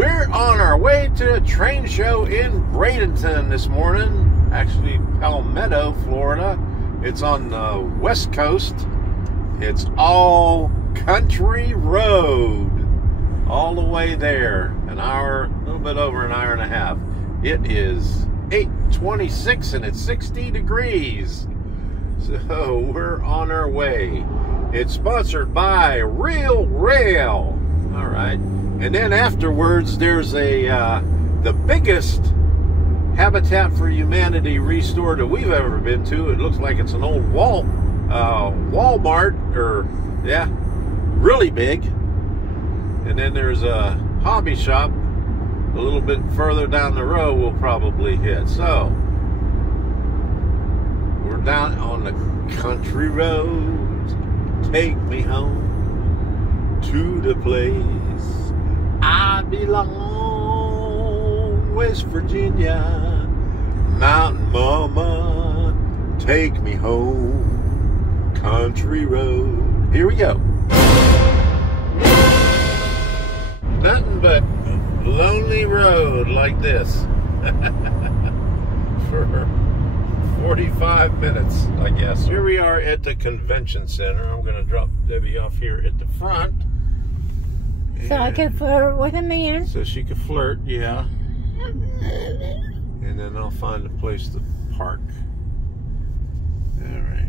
We're on our way to a train show in Bradenton this morning. Actually, Palmetto, Florida. It's on the west coast. It's all country road. All the way there. An hour, a little bit over an hour and a half. It is 8:26 and it's 60 degrees. So we're on our way. It's sponsored by RealRails. All right. And then afterwards, there's the biggest Habitat for Humanity restore that we've ever been to. It looks like it's an old Walmart, or yeah, really big. And then there's a hobby shop a little bit further down the road we'll probably hit. So we're down on the country roads. Take me home to the place I belong, West Virginia, Mountain Mama, take me home, country road. Here we go. Nothing but lonely road like this for 45 minutes, I guess. Here we are at the convention center. I'm going to drop Debbie off here at the front. So I could flirt with a man. So she could flirt, yeah. And then I'll find a place to park. All right.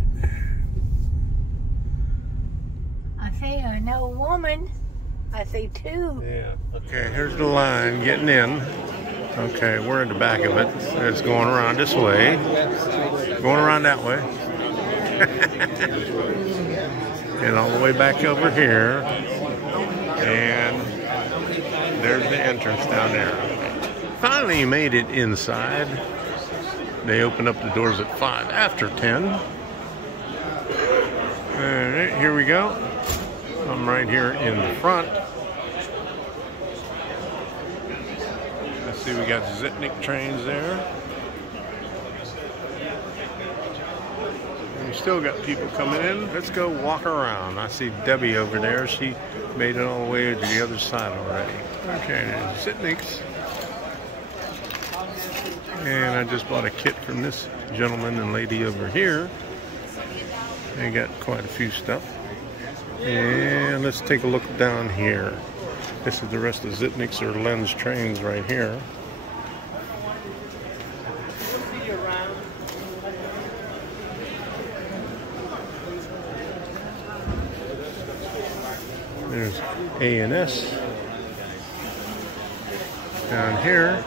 I see an old woman. I see two. Yeah. Okay, here's the line getting in. Okay, we're in the back of it. It's going around this way. Going around that way. And all the way back over here. And there's the entrance down there. Finally made it inside. They open up the doors at 5 after 10. All right, here we go. I'm right here in the front. Let's see, we got Civic trains there. We still got people coming in. Let's go walk around. I see Debbie over there. She made it all the way to the other side already. Okay, there's Civics. And I just bought a kit from this gentleman and lady over here. They got quite a few stuff. And let's take a look down here. This is the rest of Zitnik's or Lens trains right here. There's A&S down here.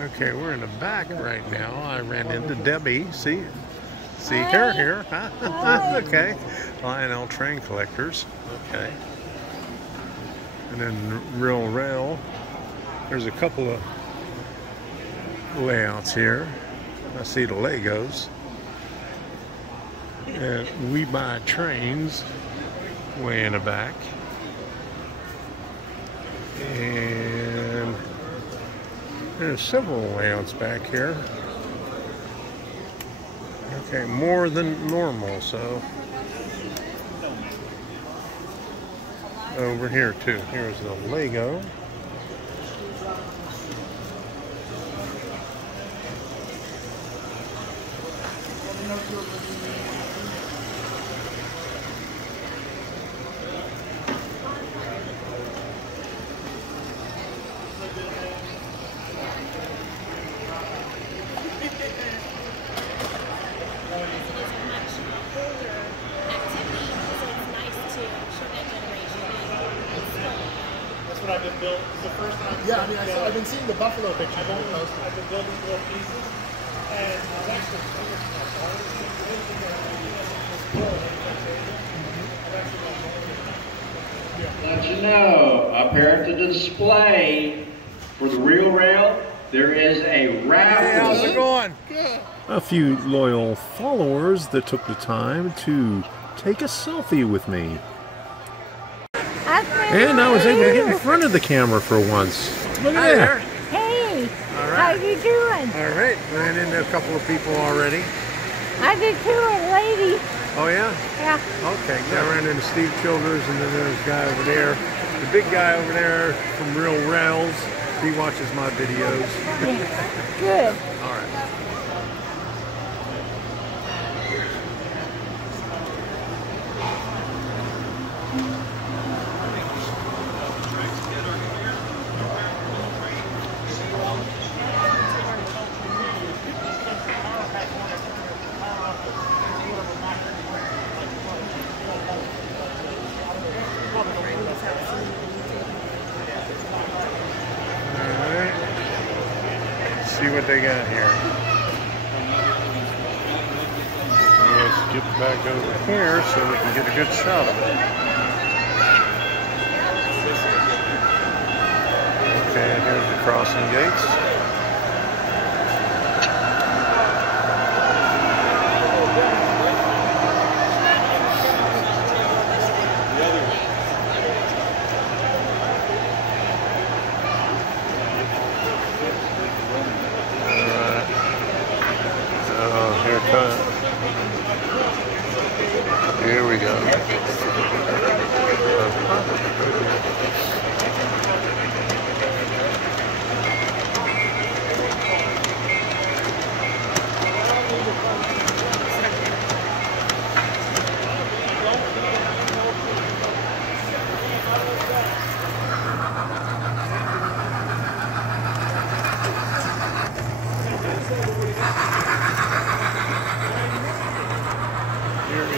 Okay, we're in the back right now. I ran into Debbie. See her here. Huh? Okay. Lionel Train Collectors. Okay. And then RealRails. There's a couple of layouts here. I see the Legos. And We Buy Trains way in the back. And there's several layouts back here. Okay, more than normal, so. Over here too. Here's the Lego. I've been built. It's the first time. Yeah, I mean, I've been seeing the buffalo pictures. I've been building little pieces, and it's actually let you know, up here at the display for the RealRails, there is a raffle. Hey, how's it going? Good. A few loyal followers that took the time to take a selfie with me. And I was able to get in front of the camera for once. Look at that. Hey, All right. how you doing? All right, ran into a couple of people already. I did too, a lady. Oh yeah? Yeah. Okay, good. I ran into Steve Childers, and then there's a guy over there. The big guy over there from RealRails. He watches my videos. Good. All right. See what they got here. Let's get back over here so we can get a good shot of it. Okay, here's the crossing gates. Here we go.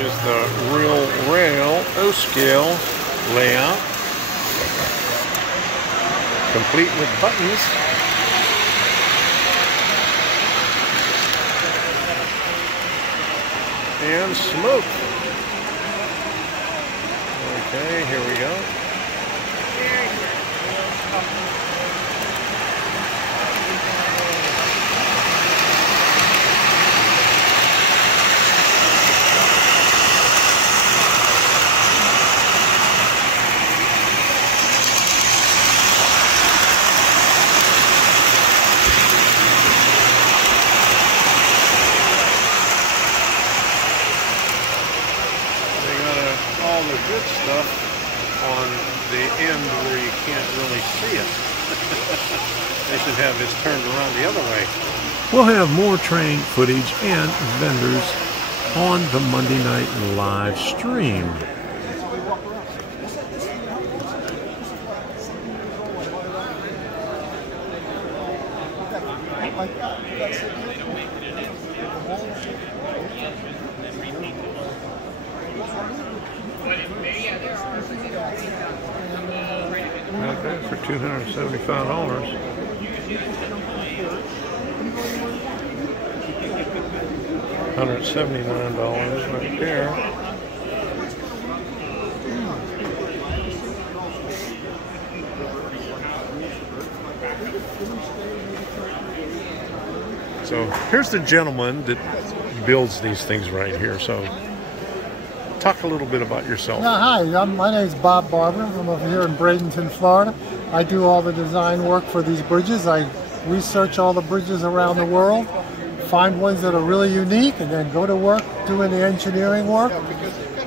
Is the RealRails O-scale layout, complete with buttons. And smoke. Okay, here we go. All the good stuff on the end where you can't really see it. They should have this turned around the other way. We'll have more train footage and vendors on the Monday night live stream. Okay, for $275. $179 right there. So here's the gentleman that builds these things right here. So talk a little bit about yourself. Yeah, hi, my name is Bob Barber. I'm over here in Bradenton, Florida. I do all the design work for these bridges. I research all the bridges around the world, find ones that are really unique, and then go to work doing the engineering work,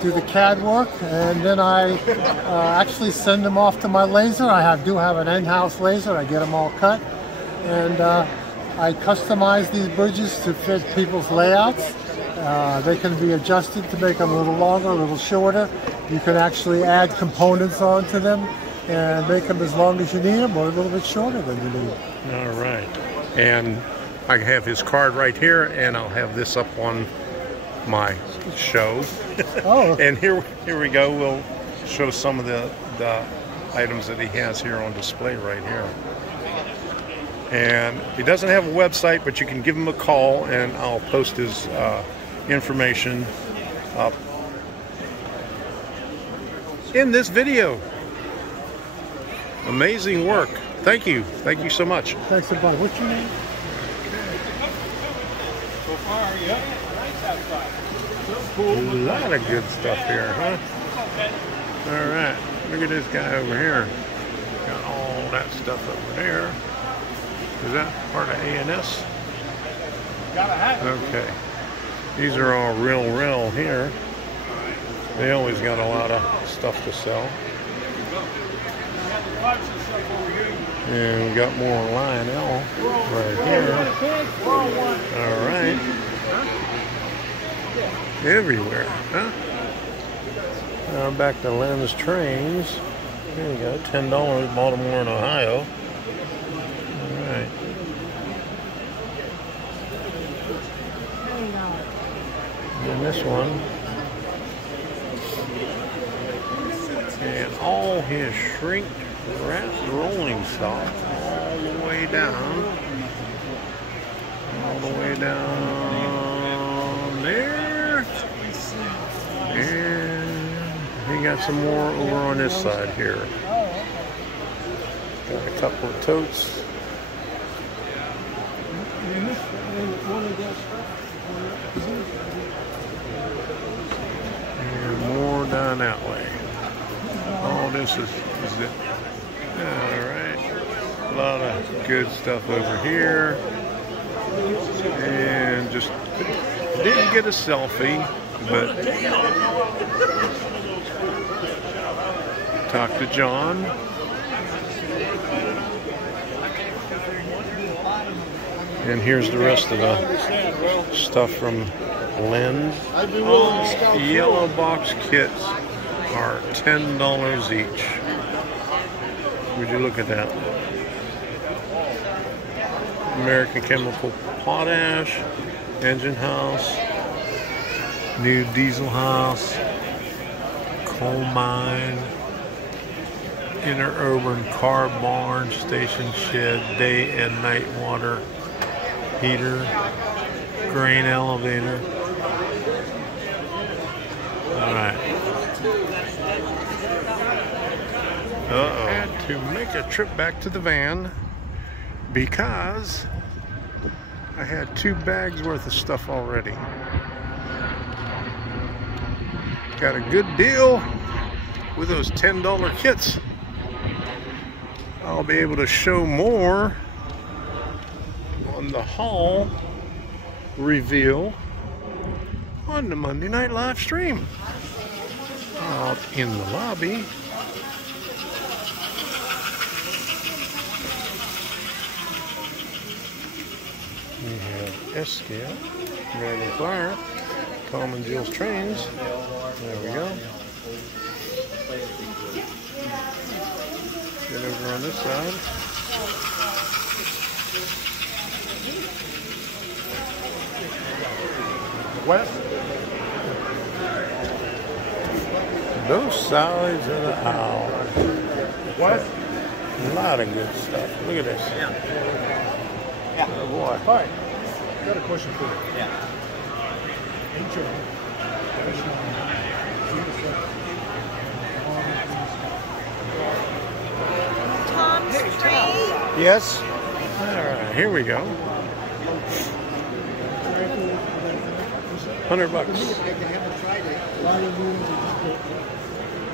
do the CAD work, and then I actually send them off to my laser. I do have an in-house laser. I get them all cut, and I customize these bridges to fit people's layouts. They can be adjusted to make them a little longer, a little shorter. You can actually add components onto them and make them as long as you need them or a little bit shorter than you need. All right. And I have his card right here, and I'll have this up on my show. Oh. And here we go. We'll show some of the items that he has here on display right here. And he doesn't have a website, but you can give him a call, and I'll post his information up in this video. Amazing work. Thank you. Thank you so much. Thanks a bunch. What's your name? So far, yeah. Nice outside. A lot of good stuff here, huh? All right. Look at this guy over here. Got all that stuff over there. Is that part of ANS? Gotta have it. Okay. These are all RealRails here. They always got a lot of stuff to sell. And we got more Lionel right here. Alright. Everywhere, huh? Now back to Len's Trains. Here we go, $10, Baltimore and Ohio. Alright. And this one. And all his shrink wrap rolling stock all the way down. All the way down there. And he got some more over on this side here. Got a couple of totes. And more down that way. All this is it. Alright. A lot of good stuff over here. And just didn't get a selfie, but talked to John. And here's the rest of the stuff from Len. All yellow box kits are $10 each. Would you look at that? American Chemical Potash, Engine House, New Diesel House, Coal Mine, Interurban Car Barn, Station Shed, Day and Night Water Heater, Grain Elevator. Alright. Had to make a trip back to the van because I had 2 bags worth of stuff already. Got a good deal with those $10 kits. I'll be able to show more on the haul reveal on the Monday night live stream out in the lobby. We have S-Scale, Bradenton Florida, Common Jules Trains. There we go. Get over on this side. West. Those sides of the aisle. West. A lot of good stuff. Look at this. Yeah. Oh boy. Hi. Got a question for you. Yeah. Tom's Train. Yes. All right. Here we go. $100.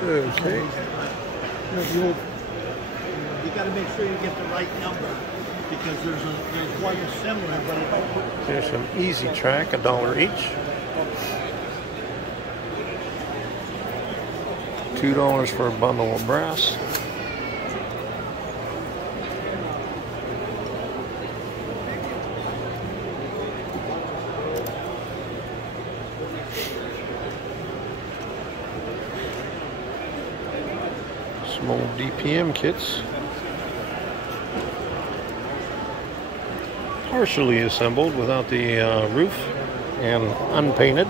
Okay. You got to make sure you get the right number because there's one similar, but There's some Easy Track, $1 each. $2 for a bundle of brass. Some old DPM kits. Partially assembled without the roof and unpainted.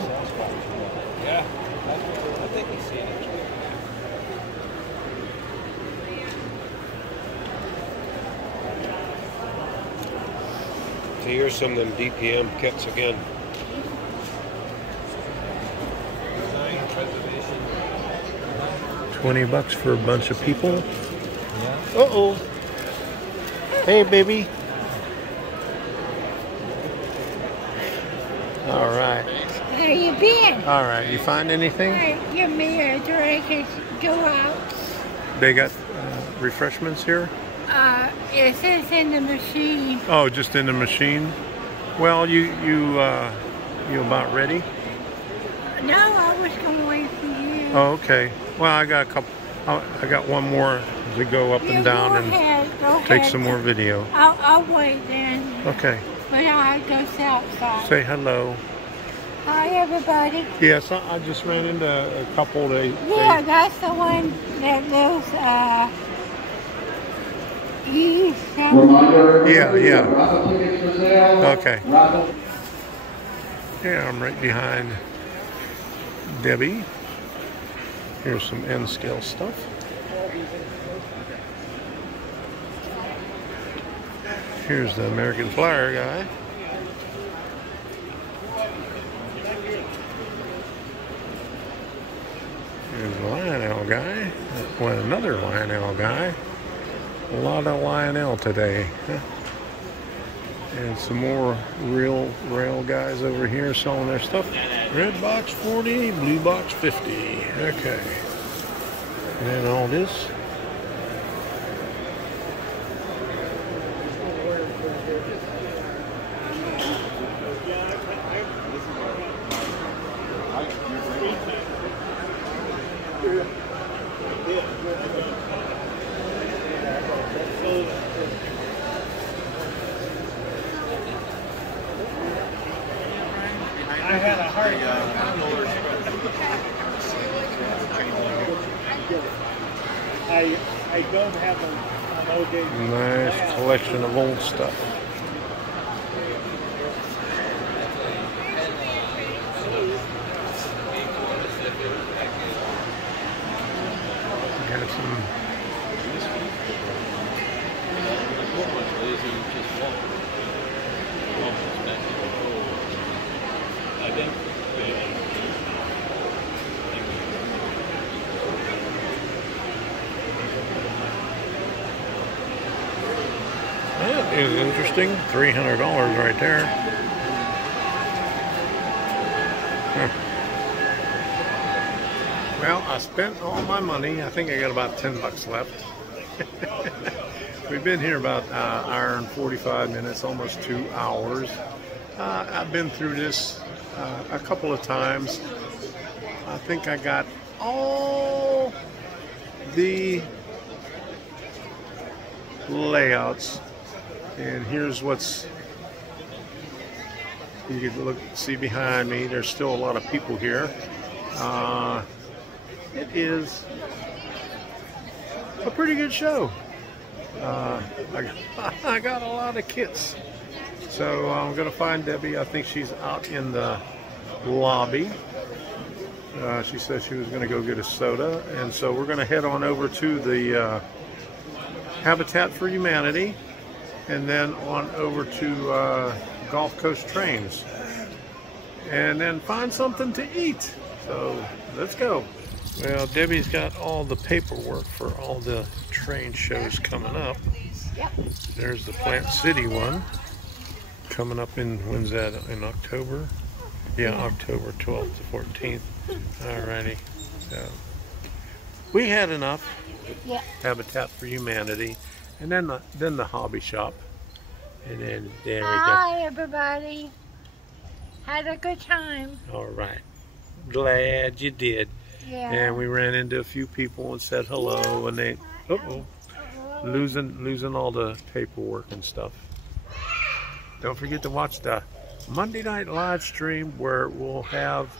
Yeah. I think you've seen it. So here's some of them DPM kits again. $20 for a bunch of people. Yeah. Uh-oh. Hey, baby. All right. How you been? All right. You find anything? Give me a drink and go out. They got refreshments here? It says in the machine. Oh, just in the machine? Well, you You about ready? No, I was going to wait for you. Oh, okay. Well, I got a couple. I got one more to go up and down and take some more video. I'll wait then. Okay. But I'll go outside. Say hello. Hi, everybody. Yes, I just ran into a couple. Yeah, that's the one that lives east. Yeah. Okay. Yeah, I'm right behind Debbie. Here's some N-scale stuff. Here's the American Flyer guy. Here's the Lionel guy. Well, another Lionel guy. A lot of Lionel today. And some more RealRails guys over here selling their stuff. Red box 40, blue box 50. Okay. And then all this. I had a hard I don't have an OJ. Nice collection of old stuff. Got some. That is interesting. $300 right there. Huh. Well, I spent all my money. I think I got about 10 bucks left. We've been here about an hour and 45 minutes, almost 2 hours. I've been through this a couple of times. I think I got all the layouts, and here's what's, you can look, see behind me. There's still a lot of people here. It is a pretty good show. I got a lot of kits. So I'm going to find Debbie. I think she's out in the lobby. She said she was going to go get a soda. And so we're going to head on over to the Habitat for Humanity. And then on over to Gulf Coast Trains. And then find something to eat. So let's go. Well, Debbie's got all the paperwork for all the train shows coming up. Yep. There's the Plant City one coming up in, when's that, in October? Yeah, October 12th to 14th. Alrighty. So we had enough. Yeah. Habitat for Humanity. And then the hobby shop. And then there we go. Hi, everybody. Had a good time. All right. Glad you did. Yeah. And we ran into a few people and said hello, and they losing all the paperwork and stuff. Don't forget to watch the Monday night live stream where we'll have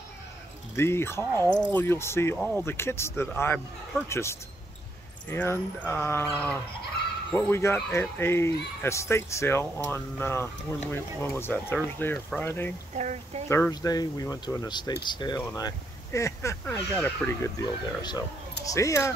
the haul. You'll see all the kits that I purchased and what we got at a estate sale on when was that, Thursday or Friday? Thursday. Thursday we went to an estate sale, and I got a pretty good deal there. So see ya.